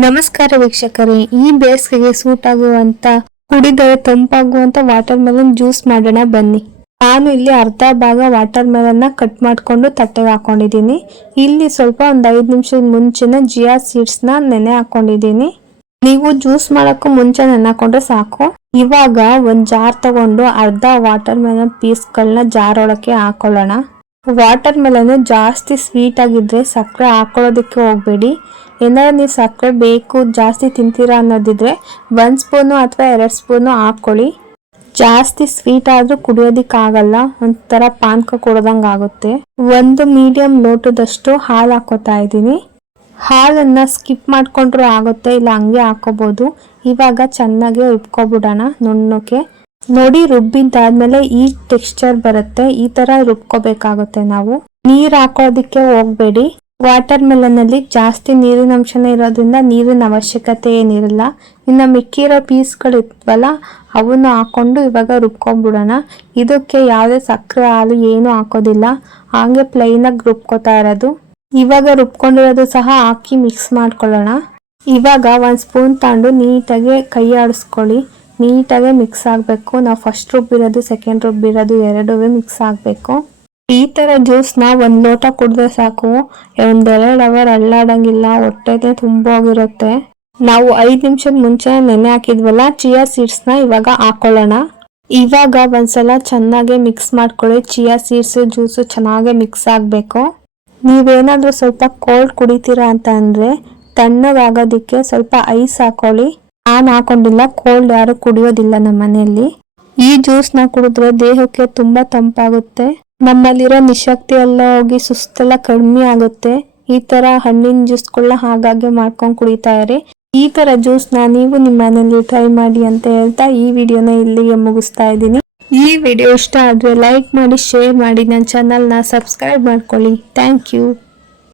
ನಮಸ್ಕಾರ ವೀಕ್ಷಕರೇ, ಈ ಬೇಸಿಗೆಗೆ ಸೂಟ್ ಆಗುವಂತ ಕುಡಿದರೆ ತಂಪಾಗುವಂತ ವಾಟರ್ ಮೆಲನ್ ಜ್ಯೂಸ್ ಮಾಡೋಣ ಬನ್ನಿ. ನಾನು ಇಲ್ಲಿ ಅರ್ಧ ಭಾಗ ವಾಟರ್ ಮೆಲನ್ ಕಟ್ ಮಾಡ್ಕೊಂಡು ತಟ್ಟೆಗೆ ಹಾಕೊಂಡಿದ್ದೀನಿ. ಇಲ್ಲಿ ಸ್ವಲ್ಪ ಒಂದು 5 ನಿಮಿಷದ ಮುಂಚೆನೆ ಚಿಯಾ ಸೀಡ್ಸ್ ನ ನೆನೆ ಹಾಕೊಂಡಿದ್ದೀನಿ. ನೀವು ಜ್ಯೂಸ್ ಮಾಡಕ್ಕೂ ಮುಂಚೆ ನೆನೆ ಹಾಕೊಂಡ್ರೆ ಸಾಕು. ಇವಾಗ ಒಂದ್ ಜಾರ್ ತಗೊಂಡು ಅರ್ಧ ವಾಟರ್ ಮೆಲನ್ ಪೀಸ್ಗಳನ್ನ ಜಾರ್ ಒಳಕ್ಕೆ ಹಾಕೊಳ್ಳೋಣ. ವಾಟರ್ ಮೆಲನ್ ಜಾಸ್ತಿ ಸ್ವೀಟ್ ಆಗಿದ್ರೆ ಸಕ್ಕರೆ ಹಾಕೊಳ್ಳೋದಕ್ಕೆ ಹೋಗ್ಬೇಡಿ. ಏನಾದ್ರು ನೀವು ಸಕ್ಕರೆ ಬೇಕು ಜಾಸ್ತಿ ತಿಂತೀರಾ ಅನ್ನೋದಿದ್ರೆ 1 ಸ್ಪೂನು ಅಥವಾ 2 ಸ್ಪೂನು ಹಾಕೊಳ್ಳಿ. ಜಾಸ್ತಿ ಸ್ವೀಟ್ ಆದ್ರೂ ಕುಡಿಯೋದಿಕ್ಕಾಗಲ್ಲ, ಒಂಥರ ಪಾನಕ ಕುಡ್ದಂಗೆ ಆಗುತ್ತೆ. ಒಂದು ಮೀಡಿಯಂ ಲೋಟದಷ್ಟು ಹಾಲು ಹಾಕೋತಾ ಇದ್ದೀನಿ. ಹಾಲನ್ನ ಸ್ಕಿಪ್ ಮಾಡ್ಕೊಂಡ್ರು ಆಗುತ್ತೆ, ಇಲ್ಲ ಹಂಗೆ ಹಾಕೋಬಹುದು. ಇವಾಗ ಚೆನ್ನಾಗಿ ರುಬ್ಕೊಬಿಡೋಣ ನುಣ್ಣಕ್ಕೆ. ನೋಡಿ, ರುಬ್ಬಿದ್ದಾದ್ಮೇಲೆ ಈ ಟೆಕ್ಸ್ಚರ್ ಬರುತ್ತೆ. ಈ ತರ ರುಬ್ಕೋಬೇಕಾಗುತ್ತೆ. ನಾವು ನೀರ್ ಹಾಕೋದಿಕ್ಕೆ ಹೋಗ್ಬೇಡಿ. ವಾಟರ್ ಮೆಲನ್ ಅಲ್ಲಿ ಜಾಸ್ತಿ ನೀರಿನ ಅಂಶನೇ ಇರೋದ್ರಿಂದ ನೀರಿನ ಅವಶ್ಯಕತೆ ಏನಿರಲ್ಲ. ಇನ್ನು ಮಿಕ್ಕಿರೋ ಪೀಸ್ಗಳು ಇತ್ವಲ್ಲ ಅವನ್ನ ಹಾಕೊಂಡು ಇವಾಗ ರುಬ್ಕೊಂಡ್ಬಿಡೋಣ. ಇದಕ್ಕೆ ಯಾವುದೇ ಸಕ್ಕರೆ ಹಾಲು ಏನು ಹಾಕೋದಿಲ್ಲ, ಹಾಗೆ ಪ್ಲೈನ್ ಆಗಿ ರುಬ್ಕೋತಾ ಇರೋದು. ಇವಾಗ ರುಬ್ಕೊಂಡಿರೋದು ಸಹ ಹಾಕಿ ಮಿಕ್ಸ್ ಮಾಡ್ಕೊಳ್ಳೋಣ. ಇವಾಗ 1 ಸ್ಪೂನ್ ತಗೊಂಡು ನೀಟಾಗಿ ಕೈ ಆಡಿಸ್ಕೊಳ್ಳಿ. ನೀಟಾಗಿ ಮಿಕ್ಸ್ ಆಗಬೇಕು. ನಾವು ಫಸ್ಟ್ ರುಬ್ಬಿರೋದು ಸೆಕೆಂಡ್ ರುಬ್ಬಿರೋದು ಎರಡೂ ಮಿಕ್ಸ್ ಆಗಬೇಕು. ಈ ತರ ಜ್ಯೂಸ್ ನ 1 ಲೋಟ ಕುಡಿದ್ರೆ ಸಾಕು, 1-2 ಅವರ್ ಅಳ್ಳಾಡಂಗಿಲ್ಲ. ಹೊಟ್ಟೆಗೆ ತುಂಬೋಗಿರುತ್ತೆ. ನಾವು 5 ನಿಮಿಷದ ಮುಂಚೆ ನೆನೆ ಹಾಕಿದ್ವಲ್ಲ ಚಿಯಾ ಸೀಡ್ಸ್ ನ ಇವಾಗ ಹಾಕೊಳ್ಳೋಣ. ಇವಾಗ ಒಂದ್ಸಲ ಚೆನ್ನಾಗಿ ಮಿಕ್ಸ್ ಮಾಡ್ಕೊಳ್ಳಿ. ಚಿಯಾ ಸೀಡ್ಸ್ ಜ್ಯೂಸು ಚೆನ್ನಾಗಿ ಮಿಕ್ಸ್ ಆಗಬೇಕು. ನೀವೇನಾದ್ರೂ ಸ್ವಲ್ಪ ಕೋಲ್ಡ್ ಕುಡಿತೀರಾ ಅಂತ ಅಂದ್ರೆ ತಣ್ಣಗಾಗೋದಿಕ್ಕೆ ಸ್ವಲ್ಪ ಐಸ್ ಹಾಕೊಳ್ಳಿ. ನಾನು ಹಾಕೊಂಡಿಲ್ಲ, ಕೋಲ್ಡ್ ಯಾರು ಕುಡಿಯೋದಿಲ್ಲ ನಮ್ಮ ಮನೆಯಲ್ಲಿ. ಈ ಜ್ಯೂಸ್ ನ ಕುಡಿದ್ರೆ ದೇಹಕ್ಕೆ ತುಂಬಾ ತಂಪಾಗುತ್ತೆ. ನಮ್ಮಲ್ಲಿರೋ ನಿಶಕ್ತಿ ಎಲ್ಲ ಹೋಗಿ ಸುಸ್ತೆಲ್ಲ ಕಡಿಮೆ ಆಗುತ್ತೆ. ಈ ತರ ಹಣ್ಣಿನ ಜ್ಯೂಸ್ಗಳನ್ನ ಹಾಗಾಗಿ ಮಾಡ್ಕೊಂಡು ಕುಡಿತಾ ಇರಿ. ಈ ತರ ಜ್ಯೂಸ್ ನ ನೀವು ನಿಮ್ಮ ಮನೆಯಲ್ಲಿ ಟ್ರೈ ಮಾಡಿ ಅಂತ ಹೇಳ್ತಾ ಈ ವಿಡಿಯೋನ ಇಲ್ಲಿಗೆ ಮುಗಿಸ್ತಾ ಇದ್ದೀನಿ. ಈ ವಿಡಿಯೋ ಇಷ್ಟ ಆದ್ರೆ ಲೈಕ್ ಮಾಡಿ, ಶೇರ್ ಮಾಡಿ, ನನ್ನ ಚಾನಲ್ ನ ಸಬ್ಸ್ಕ್ರೈಬ್ ಮಾಡ್ಕೊಳ್ಳಿ. Thank you.